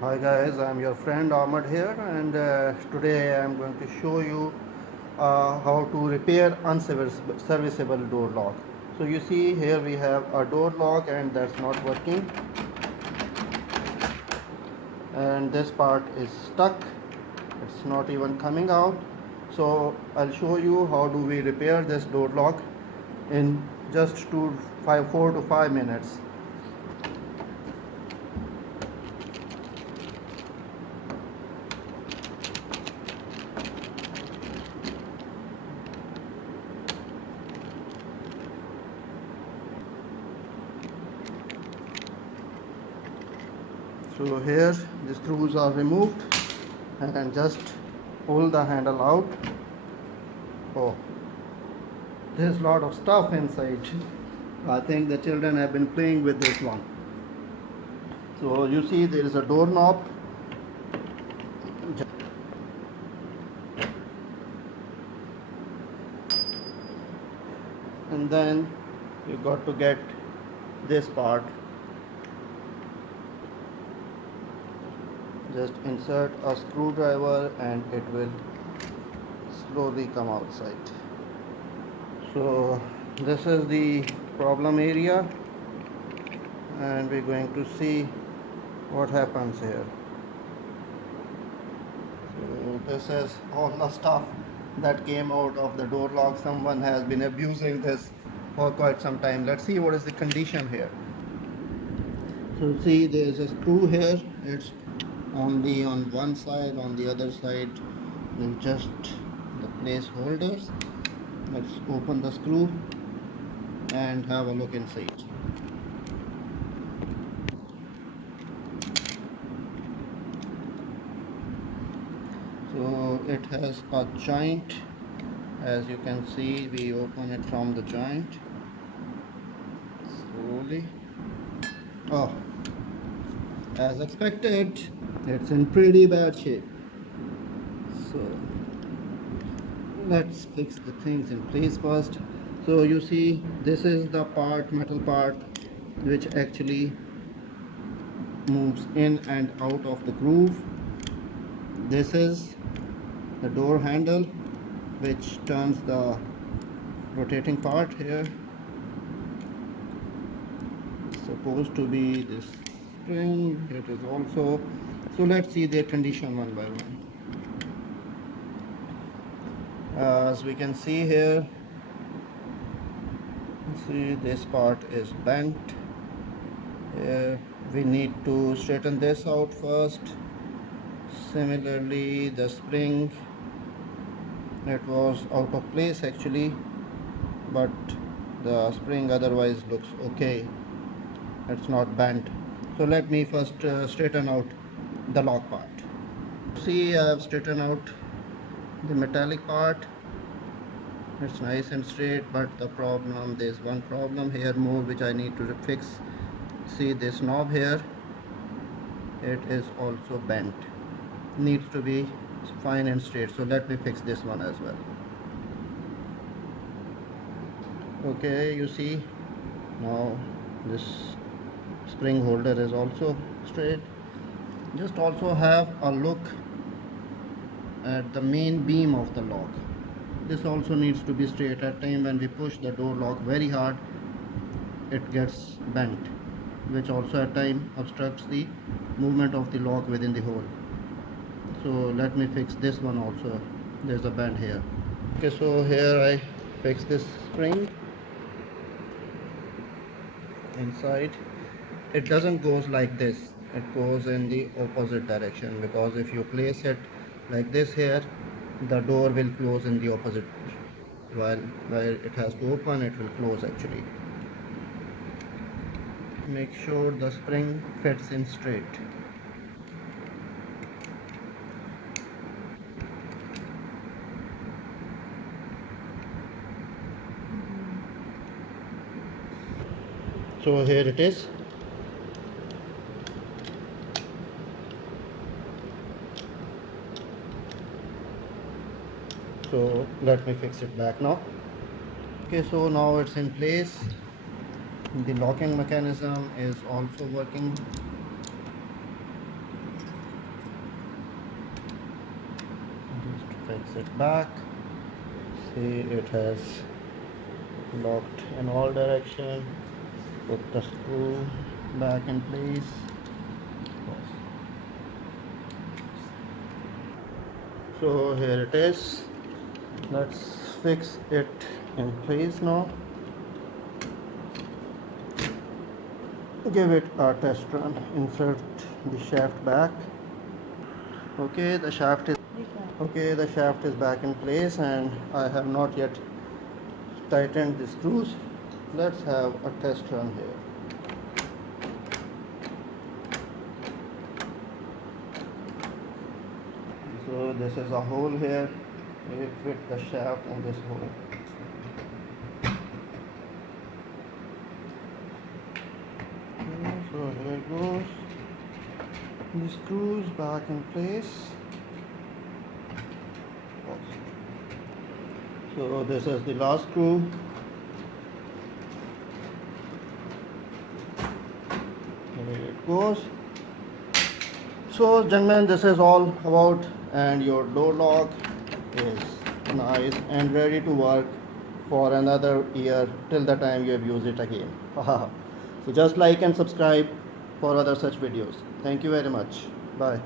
Hi guys, I'm your friend Ahmad here, and today I'm going to show you how to repair unserviceable door lock. So you see here we have a door lock and that's not working, and this part is stuck. It's not even coming out. So I'll show you how do we repair this door lock in just 4 to 5 minutes. So here the screws are removed and just pull the handle out. Oh, there's a lot of stuff inside. I think the children have been playing with this one. So you see there is a doorknob, and then you got to get this part. Just insert a screwdriver and it will slowly come outside. So this is the problem area, and we're going to see what happens here. So this is all the stuff that came out of the door lock. Someone has been abusing this for quite some time. Let's see what is the condition here. So see there is a screw here. It's only on one side, on the other side is just the place holders. Let's open the screw and have a look inside. So it has a joint. As you can see, we open it from the joint slowly. Oh, as expected, it's in pretty bad shape. So let's fix the things in place first. So you see this is the part, metal part, which actually moves in and out of the groove. This is the door handle, which turns the rotating part here. It's supposed to be this spring. It is also. So let's see their condition one by one. As we can see here, see this part is bent. Here we need to straighten this out first. Similarly, the spring, it was out of place actually, but the spring otherwise looks okay. It's not bent. So let me first straighten out the lock part. See, I have straightened out the metallic part. It's nice and straight, but there's one problem here more which I need to fix. See this knob here, it is also bent, needs to be fine and straight. So let me fix this one as well. Okay, you see now this spring holder is also straight. Just also have a look at the main beam of the lock. This also needs to be straight. At time when we push the door lock very hard, it gets bent, which also at time obstructs the movement of the lock within the hole. So let me fix this one also. There's a bend here. Okay, so here I fix this spring inside. It doesn't goes like this, it goes in the opposite direction, because if you place it like this here, the door will close in the opposite, while where it has to open, it will close actually. Make sure the spring fits in straight. So here it is. So let me fix it back now. Okay, so now it's in place. The locking mechanism is also working. fix it back. See, it has locked in all direction. Put the screw back in place. So here it is. Let's fix it in place now. Give it a test run. Insert the shaft back. Okay, the shaft is back in place, and I have not yet tightened the screws. Let's have a test run here. So this is a hole here. We fit the shaft in this hole. Okay, so here it goes. The screws back in place. So this is the last screw. Here it goes. So gentlemen, this is all about, and your door lock is nice and ready to work for another year till the time you have used it again. So just like and subscribe for other such videos. Thank you very much. Bye.